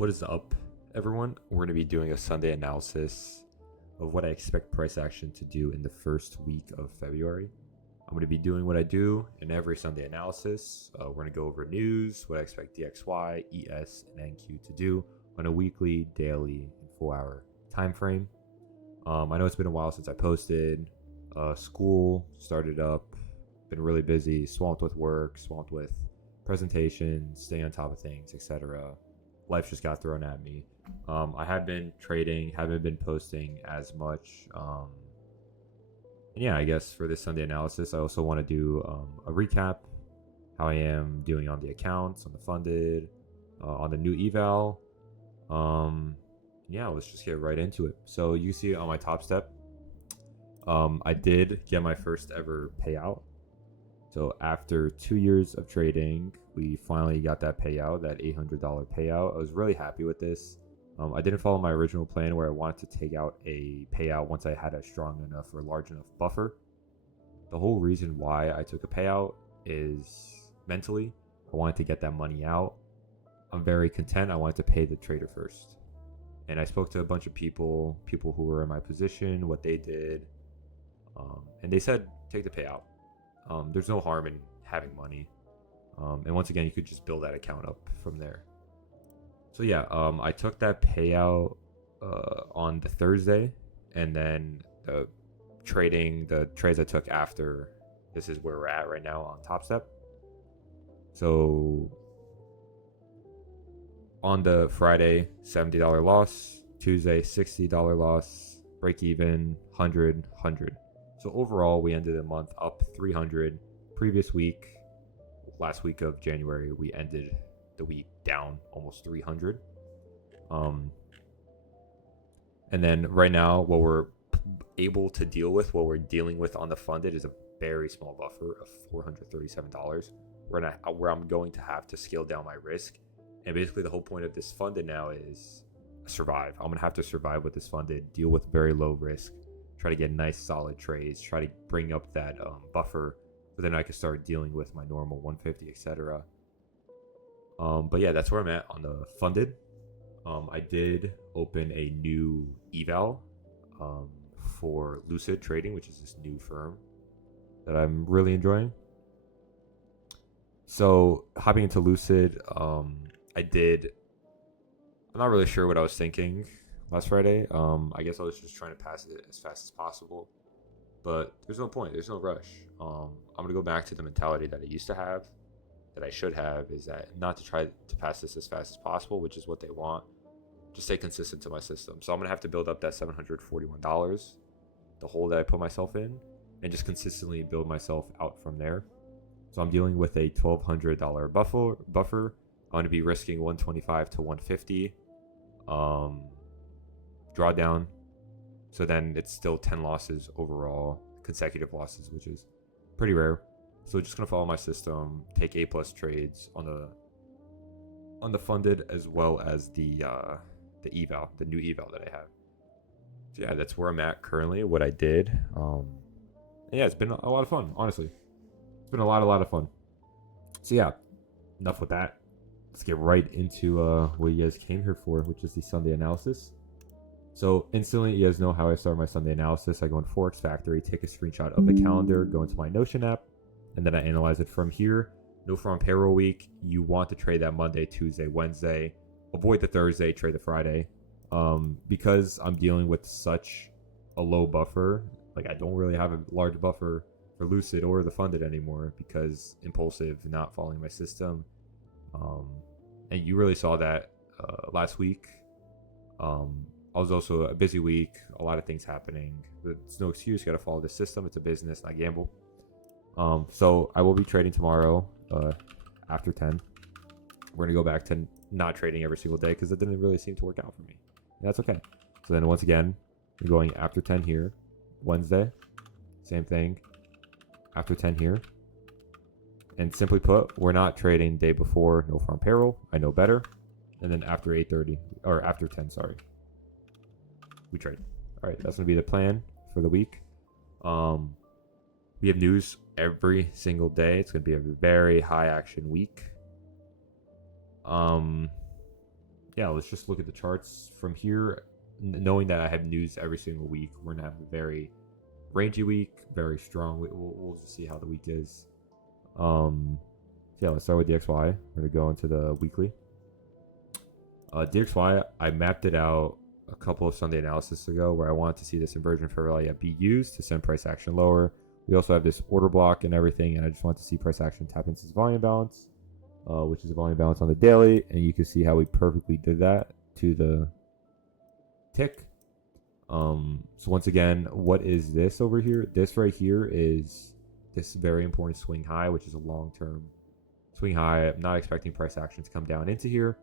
What is up, everyone? We're going to be doing a Sunday analysis of what I expect price action to do in the first week of February. I'm going to be doing what I do in every Sunday analysis. We're going to go over news, what I expect DXY, ES, and NQ to do on a weekly, daily, and full hour time frame. I know it's been a while since I posted. School started up, been really busy, swamped with work, swamped with presentations, staying on top of things, etc. Life just got thrown at me. I have been trading, haven't been posting as much. And yeah, I guess for this Sunday analysis, I also want to do a recap, how I am doing on the accounts, on the funded, on the new eval. Yeah, let's just get right into it. So you see on my top step, I did get my first ever payout. So after 2 years of trading, we finally got that payout, that $800 payout. I was really happy with this. I didn't follow my original plan where I wanted to take out a payout once I had a strong enough or large enough buffer. The whole reason why I took a payout is mentally, I wanted to get that money out. I'm very content. I wanted to pay the trader first. And I spoke to a bunch of people who were in my position, what they did. And they said, take the payout. There's no harm in having money. And once again, you could just build that account up from there. So yeah, I took that payout on the Thursday, and then the trades I took after, this is where we're at right now on Top Step. So on the Friday, $70 loss, Tuesday, $60 loss, break even, 100. So overall, we ended the month up 300. Previous week, last week of January, we ended the week down almost 300. And then right now, what we're able to deal with, what we're dealing with on the funded is a very small buffer of $437, where I'm going to have to scale down my risk. And basically, the whole point of this funded now is survive. I'm going to have to survive with this funded, deal with very low risk, try to get nice solid trades, try to bring up that buffer, so then I can start dealing with my normal 150, etc. But yeah, that's where I'm at on the funded. I did open a new eval for Lucid Trading, which is this new firm that I'm really enjoying. So hopping into Lucid, I'm not really sure what I was thinking last Friday. I guess I was just trying to pass it as fast as possible, but there's no point. There's no rush. I'm gonna go back to the mentality that I used to have, that I should have, is that not to try to pass this as fast as possible, which is what they want. Just stay consistent to my system. So I'm gonna have to build up that $741, the hole that I put myself in, and just consistently build myself out from there. So I'm dealing with a $1,200 buffer. I'm gonna be risking 125 to 150. Drawdown, so then it's still 10 losses overall, consecutive losses, which is pretty rare. So just gonna follow my system, take A plus trades on the funded, as well as the eval, the new eval that I have. So yeah, that's where I'm at currently, what I did. Yeah, it's been a lot of fun, honestly. It's been a lot of fun. So yeah, enough with that. Let's get right into what you guys came here for, which is the Sunday analysis. So instantly, you guys know how I start my Sunday analysis. I go in Forex Factory, take a screenshot of the calendar, go into my Notion app, and then I analyze it from here. No from payroll week. You want to trade that Monday, Tuesday, Wednesday. Avoid the Thursday, trade the Friday. Because I'm dealing with such a low buffer, like I don't really have a large buffer for Lucid or the funded anymore, because impulsive, not following my system. And you really saw that last week. I was also a busy week, a lot of things happening. It's no excuse. You got to follow the system. It's a business, not gamble. So I will be trading tomorrow after 10. We're going to go back to not trading every single day because it didn't really seem to work out for me. And that's okay. So then once again, we're going after 10 here. Wednesday, same thing. After 10 here. And simply put, we're not trading day before, no farm payroll. I know better. And then after 8:30, or after 10, sorry, we trade. All right, that's going to be the plan for the week. We have news every single day. It's going to be a very high action week. yeah, let's just look at the charts from here. Knowing that I have news every single week, we're gonna have a very rangy week, very strong. We'll just see how the week is. Yeah, let's start with DXY. We're gonna go into the weekly. DXY, I mapped it out a couple of Sunday analysis ago where I wanted to see this inversion fair value be used to send price action lower. We also have this order block and everything, and I just want to see price action tap into this volume balance, which is a volume balance on the daily, and you can see how we perfectly did that to the tick. So once again, what is this over here? This right here is this very important swing high, which is a long-term swing high. I'm not expecting price action to come down into here.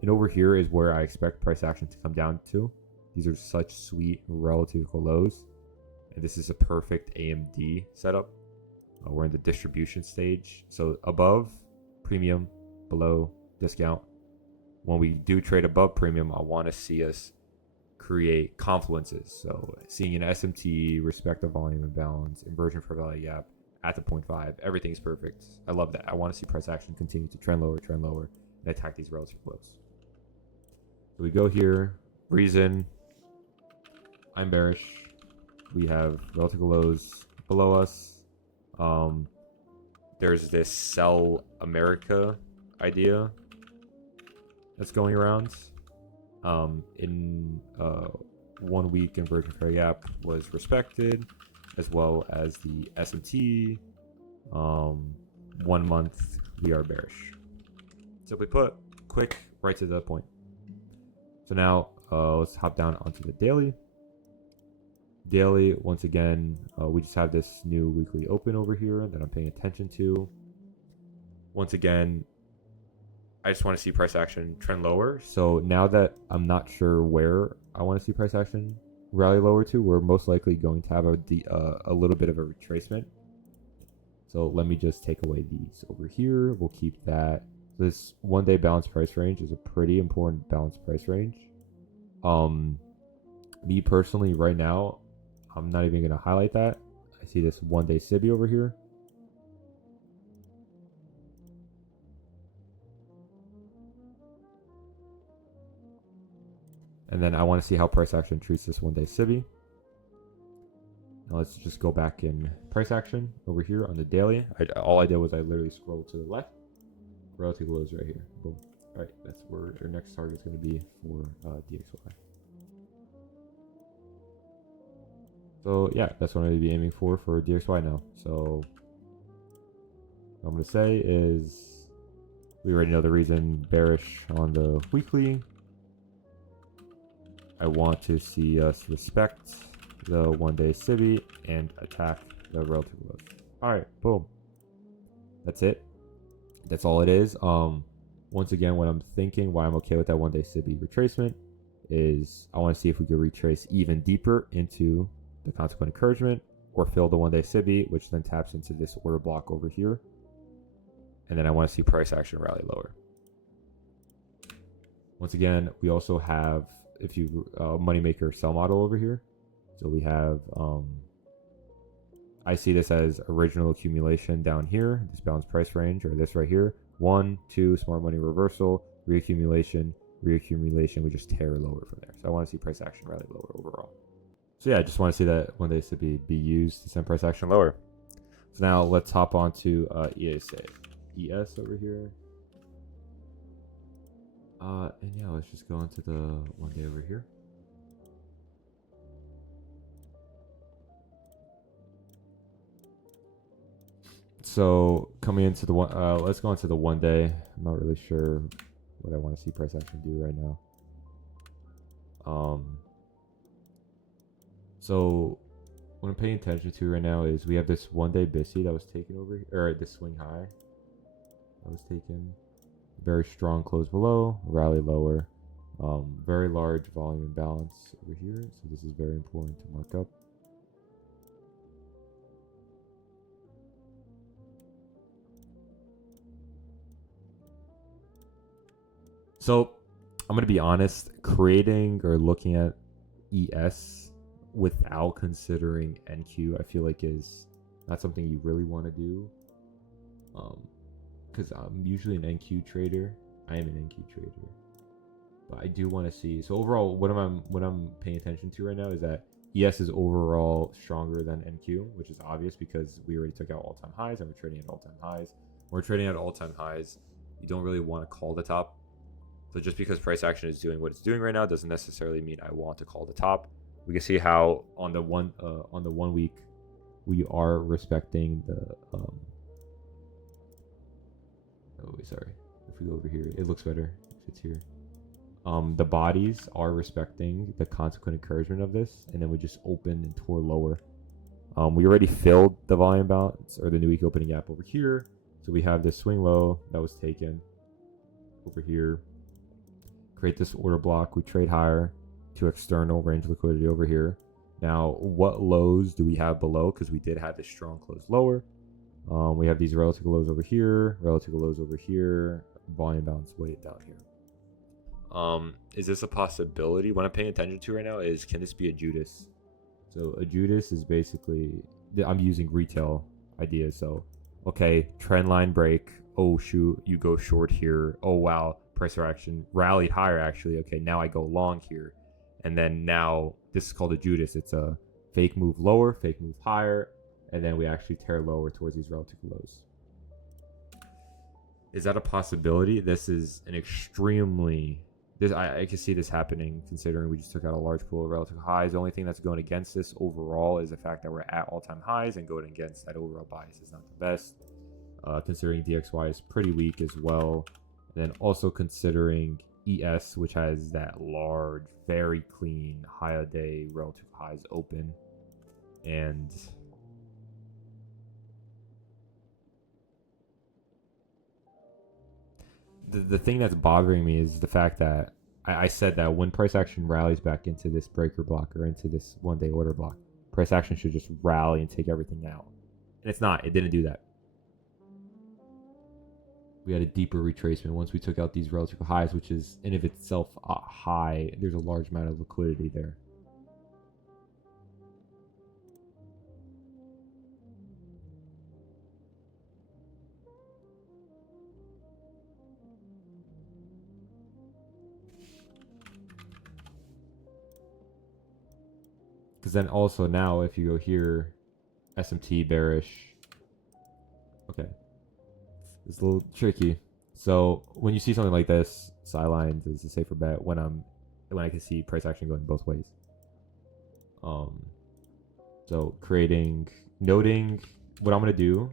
And over here is where I expect price action to come down to. These are such sweet relative lows. And this is a perfect AMD setup. We're in the distribution stage. So above, premium, below, discount. When we do trade above premium, I want to see us create confluences. So seeing an SMT, respect the volume imbalance, inversion for value gap at the 0.5, everything's perfect. I love that. I want to see price action continue to trend lower, and attack these relative lows. So we go here. Reason, I'm bearish. We have relative lows below us. There's this sell America idea that's going around. In 1 week, inversion fair gap was respected, as well as the SMT. 1 month, we are bearish. Simply put, quick, right to the point. So now let's hop down onto the daily. Daily, once again, we just have this new weekly open over here that I'm paying attention to. Once again, I just want to see price action trend lower. So now that I'm not sure where I want to see price action rally lower to, we're most likely going to have a little bit of a retracement. So let me just take away these over here. We'll keep that. This 1 day balance price range is a pretty important balance price range. Me personally, right now, I'm not even going to highlight that. I see this 1 day SIBI over here. And then I want to see how price action treats this 1 day SIBI. Now let's just go back in price action over here on the daily. All I did was I literally scrolled to the left. Relative lows right here. Boom. All right, that's where our next target is going to be for DXY. So yeah, that's what I'm going to be aiming for DXY now. So what I'm going to say is we already know the reason bearish on the weekly. I want to see us respect the 1 day SIBI and attack the relative lows. All right, boom. That's it. That's all it is. Once again, what I'm thinking, why I'm okay with that 1 day SIBI retracement is I want to see if we could retrace even deeper into the consequent encouragement or fill the 1 day SIBI, which then taps into this order block over here. And then I want to see price action rally lower. Once again, we also have, if you moneymaker sell model over here. So we have, I see this as original accumulation down here, this balance price range, or this right here. 1, 2, smart money reversal, reaccumulation, we just tear lower from there. So I want to see price action rally lower overall. So yeah, I just want to see that 1 day SIBI be used to send price action lower. So now let's hop on to ES over here. And yeah, let's just go into the 1 day over here. So coming into the one, let's go into the 1 day. I'm not really sure what I want to see price action do right now. So what I'm paying attention to right now is we have this 1 day BISI that was taken over here, or this swing high that was taken. Very strong close below, rally lower. Very large volume imbalance over here. So this is very important to mark up. So I'm going to be honest, creating or looking at ES without considering NQ, I feel like is not something you really want to do. Because I'm usually an NQ trader. I am an NQ trader. But I do want to see. So overall, what I'm paying attention to right now is that ES is overall stronger than NQ, which is obvious because we already took out all-time highs and we're trading at all-time highs. When we're trading at all-time highs, you don't really want to call the top. So just because price action is doing what it's doing right now doesn't necessarily mean I want to call the top. We can see how on the 1 week we are respecting the sorry. If we go over here, it looks better if it's here. The bodies are respecting the consequent encouragement of this, and then we just opened and tore lower. We already filled the volume balance or the new week opening gap over here. So we have this swing low that was taken over here. Create this order block. We trade higher to external range liquidity over here. Now, what lows do we have below? Because we did have this strong close lower. We have these relative lows over here, relative lows over here, volume balance way down here. Is this a possibility? What I'm paying attention to right now is, can this be a Judas? So a Judas is basically, I'm using retail ideas. So, okay, trend line break. Oh shoot, you go short here. Oh wow, price action rallied higher actually. Okay, now I go long here. And then now this is called a Judas. It's a fake move lower, fake move higher, and then we actually tear lower towards these relative lows. Is that a possibility? This is an extremely... I can see this happening considering we just took out a large pool of relative highs. The only thing that's going against this overall is the fact that we're at all-time highs, and going against that overall bias is not the best. Considering DXY is pretty weak as well. And then also considering ES, which has that large, very clean high-a-day relative highs open. And the thing that's bothering me is the fact that I said that when price action rallies back into this breaker block or into this one-day order block, price action should just rally and take everything out. And it's not. It didn't do that. We had a deeper retracement once we took out these relative highs, which is in of itself high. There's a large amount of liquidity there. Because then also now, if you go here, SMT bearish. Okay. It's a little tricky. So when you see something like this, sidelines is a safer bet when I can see price action going both ways. So noting what I'm gonna do,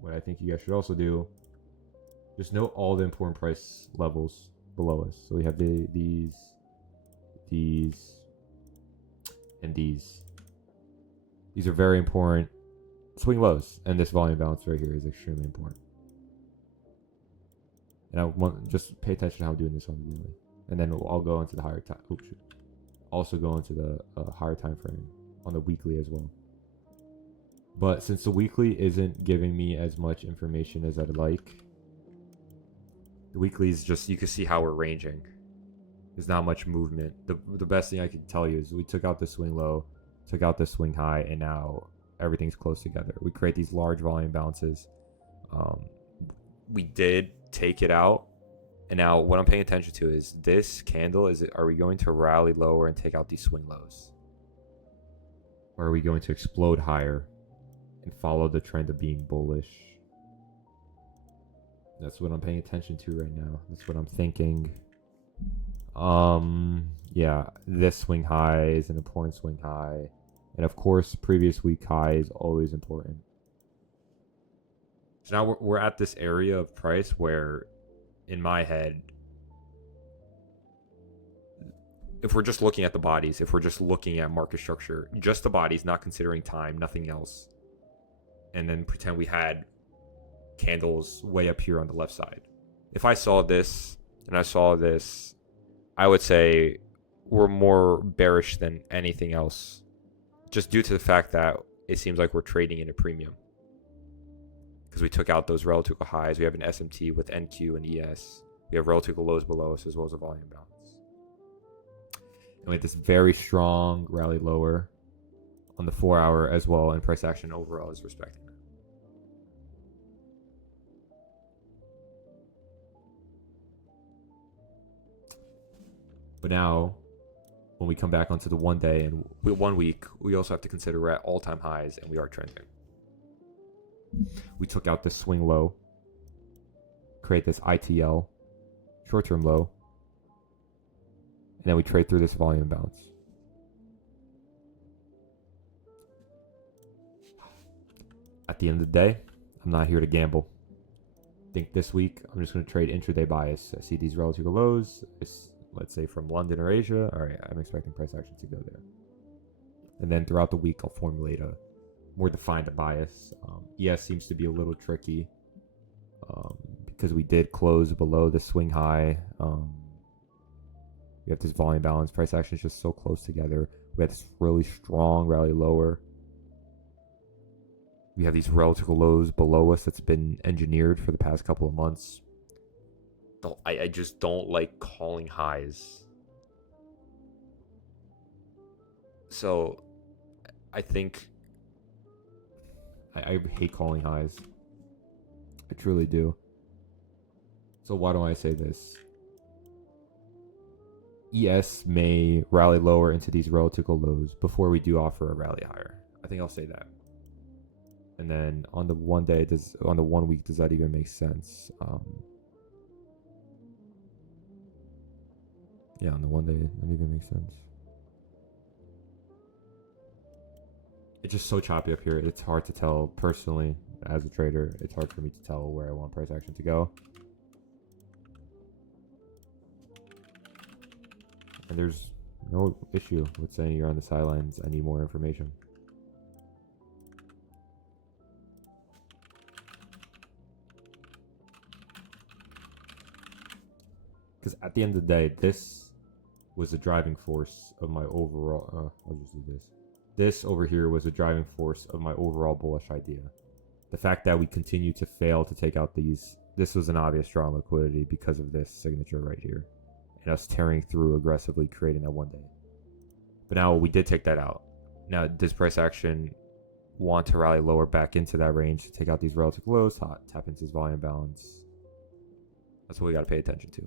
what I think you guys should also do, just note all the important price levels below us. So we have these, and these. These are very important swing lows, and this volume balance right here is extremely important. And I want just pay attention to how I'm doing this on the daily, and then I'll go into the higher time. Oops, also go into the higher time frame on the weekly as well. But since the weekly isn't giving me as much information as I'd like, the weekly is just, you can see how we're ranging. There's not much movement. The best thing I can tell you is we took out the swing low, took out the swing high, and now everything's close together. We create these large volume balances. We did take it out, and now what I'm paying attention to is this candle. Are we going to rally lower and take out these swing lows, or are we going to explode higher and follow the trend of being bullish? That's what I'm paying attention to right now. That's what I'm thinking. Yeah, this swing high is an important swing high, and of course previous week high is always important. So now we're at this area of price where, in my head, if we're just looking at the bodies, if we're just looking at market structure, just the bodies, not considering time, nothing else, and then pretend we had candles way up here on the left side. If I saw this and I saw this, I would say we're more bearish than anything else, just due to the fact that it seems like we're trading in a premium. Because we took out those relative highs. We have an SMT with NQ and ES. We have relative lows below us as well as a volume balance. And we have this very strong rally lower on the 4 hour as well, and price action overall is respecting that. But now, when we come back onto the 1 day and 1 week, we also have to consider we're at all-time highs and we are trending. We took out the swing low, create this ITL, short-term low, and then we trade through this volume bounce. At the end of the day, I'm not here to gamble. I think this week I'm just going to trade intraday bias. I see these relative lows, let's say from London or Asia. All right, I'm expecting price action to go there. And then throughout the week, I'll formulate a more defined bias. ES seems to be a little tricky because we did close below the swing high. We have this volume balance. Price action is just so close together. We have this really strong rally lower. We have these relative lows below us that's been engineered for the past couple of months. I just don't like calling highs. So I think I hate calling highs. I truly do. So why do I say this? ES may rally lower into these relative lows before we do offer a rally higher. I think I'll say that. And then on the 1 day, on the 1 week, does that even make sense? Yeah, on the 1 day, that even makes sense. It's just so choppy up here. It's hard to tell personally as a trader. It's hard for me to tell where I want price action to go. And there's no issue with saying you're on the sidelines. I need more information. Because at the end of the day, this was the driving force of my overall... I'll just do this. This over here was the driving force of my overall bullish idea. The fact that we continue to fail to take out these... This was an obvious strong liquidity because of this signature right here. And us tearing through aggressively, creating that 1 day. But now we did take that out. Now, does price action want to rally lower back into that range to take out these relative lows? Tap into this volume balance. That's what we got to pay attention to.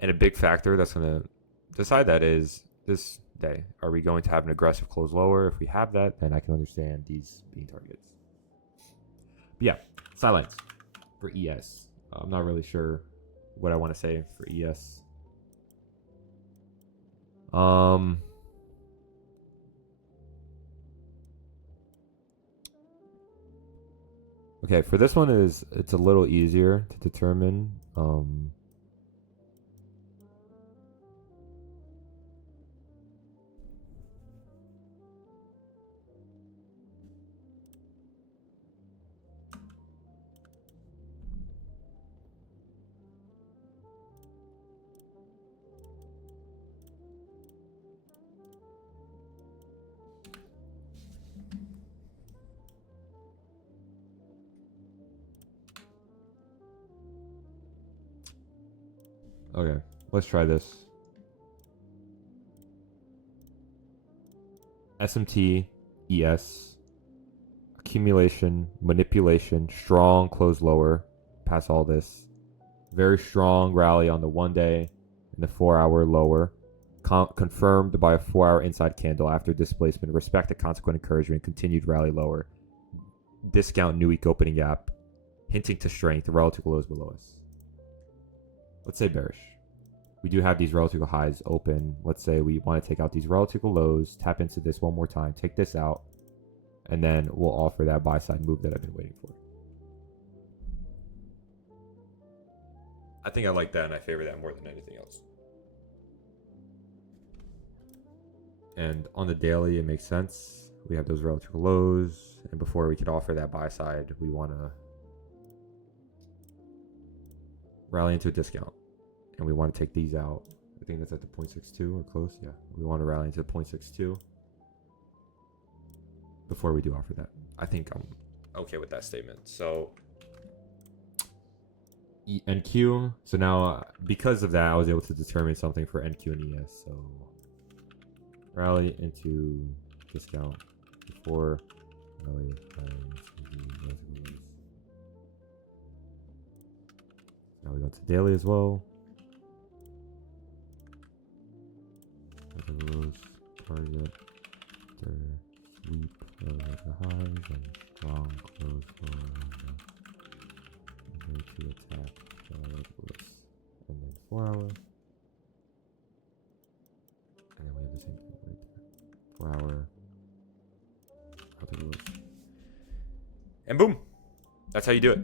And a big factor that's going to decide that is this day. Are we going to have an aggressive close lower? If we have that, then I can understand these being targets. But yeah, sidelines for ES. I'm not really sure what I want to say for ES. Okay, for this one it's a little easier to determine. Okay, let's try this. SMT, ES, accumulation, manipulation, strong close lower, pass all this. Very strong rally on the 1 day and the 4 hour lower. Confirmed by a 4 hour inside candle after displacement. Respect the consequent encouragement, continued rally lower. Discount new week opening gap, hinting to strength, relative lows below us. Let's say bearish. We do have these relative highs open. Let's say we want to take out these relative lows, tap into this one more time, take this out, and then we'll offer that buy side move that I've been waiting for. I think I like that and I favor that more than anything else. And on the daily, it makes sense. We have those relative lows, and before we could offer that buy side, we want to rally into a discount. And we want to take these out. I think that's at the 0.62 or close. Yeah, we want to rally into 0.62 before we do offer that. I think I'm okay with that statement. So NQ. So now because of that, I was able to determine something for NQ and ES. So rally into discount before rally. Now we go to daily as well. target their sweep of the highs and strong close for to attack this. And then 4 hour. And then we have the same thing right there. 4 hour. And boom. That's how you do it.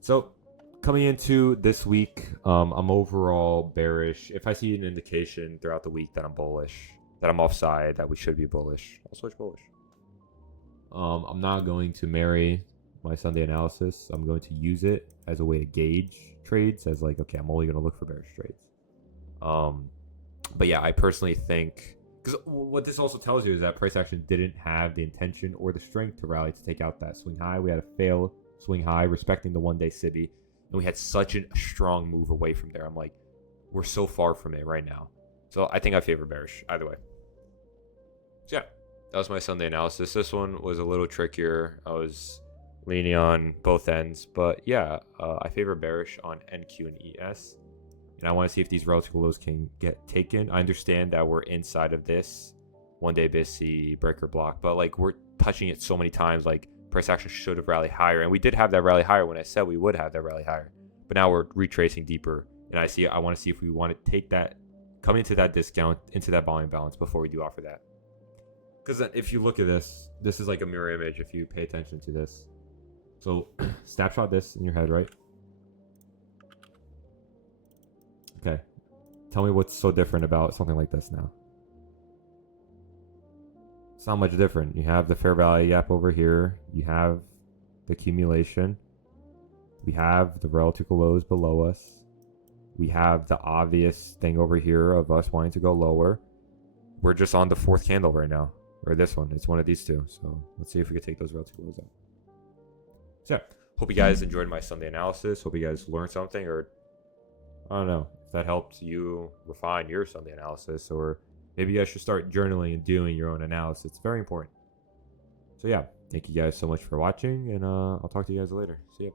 So coming into this week, I'm overall bearish. If I see an indication throughout the week that I'm bullish, that I'm offside, that we should be bullish, I'll switch bullish. I'm not going to marry my Sunday analysis. I'm going to use it as a way to gauge trades as like, okay, I'm only going to look for bearish trades. But yeah, I personally think, because what this also tells you is that price action didn't have the intention or the strength to rally to take out that swing high. We had a fail swing high, respecting the 1-day SIBI, and we had such a strong move away from there. I'm like, we're so far from it right now. So I think I favor bearish either way. So yeah, that was my Sunday analysis. This one was a little trickier. I was leaning on both ends, but yeah, I favor bearish on NQ and ES. And I want to see if these relative lows can get taken. I understand that we're inside of this 1-day BISC breaker block, but like we're touching it so many times, like price action should have rallied higher. And we did have that rally higher when I said we would have that rally higher. But now we're retracing deeper. And I want to see if we want to take that, come into that discount, into that volume balance before we do offer that. Because if you look at this, this is like a mirror image if you pay attention to this. So snapshot this in your head, right? Okay. Tell me what's so different about something like this now. It's not much different. You have the fair value gap over here. You have the accumulation. We have the relative lows below us. We have the obvious thing over here of us wanting to go lower. We're just on the 4th candle right now. Or this one. It's one of these two. So let's see if we can take those relative lows out. So yeah. Hope you guys enjoyed my Sunday analysis. Hope you guys learned something, or I don't know if that helped you refine your Sunday analysis, or maybe you guys should start journaling and doing your own analysis. It's very important. So yeah, thank you guys so much for watching, and I'll talk to you guys later. See ya.